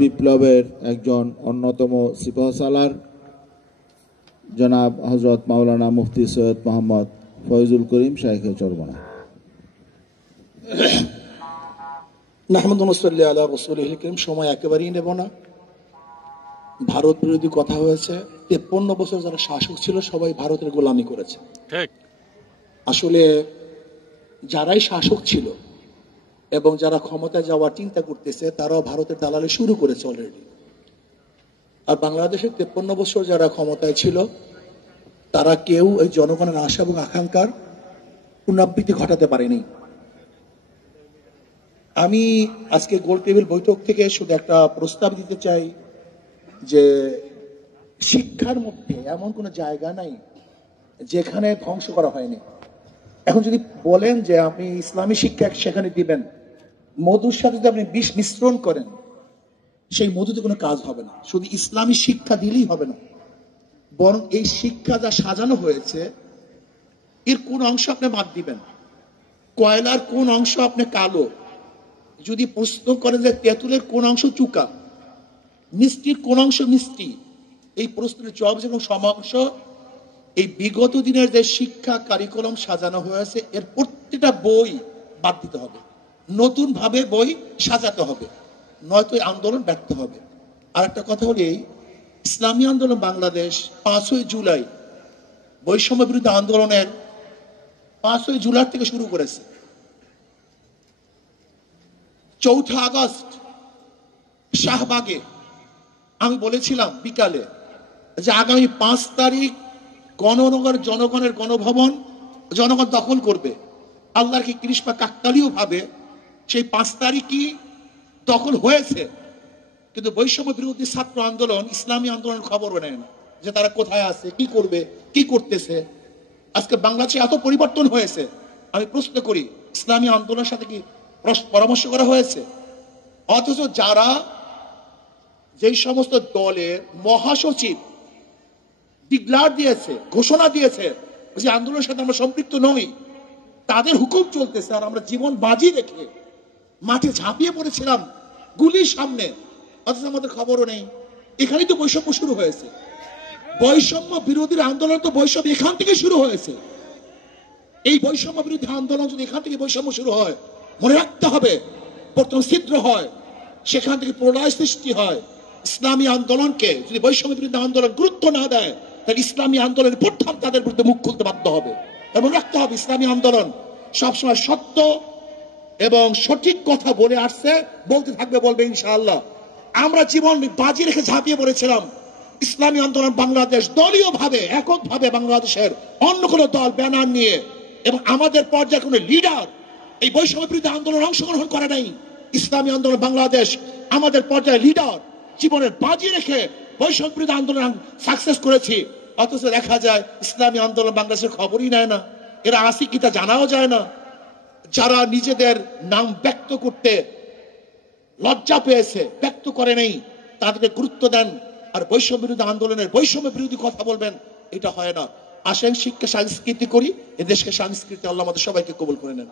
বিপ্লবের একজন অন্যতম সিপাহসালার জনাব হযরত মাওলানা মুফতি সৈয়দ মোহাম্মদ ফয়জুল করিম শাইখে চরমনা। নাহমাদুল্লাহি আলা রাসূলিল কারীম। সময় একেবারেই নেব না। ভারত বিরোধী কথা হয়েছে। 53 বছর যারা শাসক ছিল সবাই ভারতের গোলামি করেছে। ঠিক। আসলে যারাই শাসক ছিল এবং যারা ক্ষমতায় যাওয়ার চিন্তা করতেছে তারাও ভারতের দালালি শুরু করেছে অলরেডি। আর বাংলাদেশের 53 বছর যারা ক্ষমতায় ছিল তারা কেউ এই জনগণের আশা এবং আকাঙ্ক্ষার পুনরাবৃত্তি ঘটাতে পারেনি। আমি আজকে গোল টেবিল বৈঠক থেকে শুধু একটা প্রস্তাব দিতে চাই যে শিক্ষার মধ্যে এমন কোনো জায়গা নাই যেখানে ধ্বংস করা হয়নি। এখন যদি বলেন যে আপনি ইসলামী শিক্ষা সেখানে দিবেন, মধুর সাথে যদি আপনি বিষ মিশ্রণ করেন সেই মধুতে কোনো কাজ হবে না। শুধু ইসলামী শিক্ষা দিলেই হবে না, বরং এই শিক্ষা যা সাজানো হয়েছে এর কোন অংশ আপনি বাদ দিবেন। কয়লার কোন অংশ আপনি কালো, যদি প্রশ্ন করেন যে তেঁতুলের কোন অংশ চুকা, মিষ্টির কোন অংশ মিষ্টি, এই প্রশ্নের জবাব এবং সমাংশ এই বিগত দিনের যে শিক্ষা কারিকুলাম সাজানো হয়েছে এর প্রত্যেকটা বই বাদ দিতে হবে, নতুন ভাবে বই সাজাতে হবে, নয়তো আন্দোলন ব্যর্থ হবে। আর একটা কথা হলো এই ইসলামী আন্দোলন বাংলাদেশ 5ই জুলাই বৈষম্য বিরোধী আন্দোলনের 5ই জুলাই থেকে শুরু করেছে। 4 আগস্ট শাহবাগে আমি বলেছিলাম বিকালে যে আগামী 5 তারিখ জনগণের গণভবন জনগণ দখল করবে। আল্লাহর কি কৃষ্ণা কাকতালীয় ভাবে সেই 5 তারিখই দখল হয়েছে, কিন্তু বৈষম্য বিরোধী ছাত্র আন্দোলন ইসলামী আন্দোলনের খবরও নেয় না যে তারা কোথায় আছে, কি করবে, কি করতেছে। আজকে বাংলাদেশে এত পরিবর্তন হয়েছে, আমি প্রশ্ন করি ইসলামী আন্দোলনের সাথে কি পরামর্শ করা হয়েছে? অথচ যারা যেই সমস্ত দলের মহাসচিব ডিক্লার দিয়েছে, ঘোষণা দিয়েছে যে আন্দোলনের সাথে আমরা সম্পৃক্ত নই, তাদের হুকুম চলতেছে আর আমরা জীবন বাজি রেখে মাঠে ঝাঁপিয়ে পড়েছিলাম গুলির সামনে, অথচ আমাদের খবরও নেই। এখানেই তো বৈষম্য শুরু হয়েছে। বৈষম্য বিরোধী আন্দোলন তো বৈষম্য এখান থেকে শুরু হয়েছে। এই বৈষম্য বিরোধী আন্দোলন যদি এখান থেকে বৈষম্য শুরু হয়, মনে রাখতে হবে প্রথম ছিদ্র হয়, সেখান থেকে প্রলয় সৃষ্টি হয়। ইসলামী আন্দোলনকে যদি বৈষম্য বিরোধী আন্দোলন গুরুত্ব না দেয় তাহলে ইসলামী আন্দোলনের প্রথম তাদের বিরুদ্ধে মুখ খুলতে বাধ্য হবে। এবং রাখতে হবে ইসলামী আন্দোলন সবসময় সত্য এবং সঠিক কথা বলে আসছে, বলতে থাকবে, বলবে ইনশাআল্লাহ। আমরা জীবন বাজি রেখে ঝাঁপিয়ে পড়েছিলাম। ইসলামী আন্দোলন বাংলাদেশ দলীয় ভাবে এককভাবে বাংলাদেশের অন্য কোনো দল ব্যানার নিয়ে এবং আমাদের পর্যায়ে কোনো লিডার এই বৈষম্য বিরোধী আন্দোলন অংশগ্রহণ করে নাই। ইসলামী আন্দোলন বাংলাদেশ আমাদের পর্যায়ে লিডার জীবনের বাজি রেখে বৈষম্য বিরোধী আন্দোলন সাকসেস করেছি। অথচ দেখা যায় ইসলামী আন্দোলন বাংলাদেশের খবরই নেয় না, এরা আসি কি তা জানাও যায় না। যারা নিজেদের নাম ব্যক্ত করতে লজ্জা পেয়েছে, ব্যক্ত করে নেই, তাদেরকে গুরুত্ব দেন আর বৈষম্য বিরোধী আন্দোলনের বৈষম্য বিরোধী কথা বলবেন, এটা হয় না। আসেন শিক্ষা সংস্কৃতি করি, এদেশকে সংস্কৃতি আল্লাহ আমাদের সবাইকে কবুল করে নেন।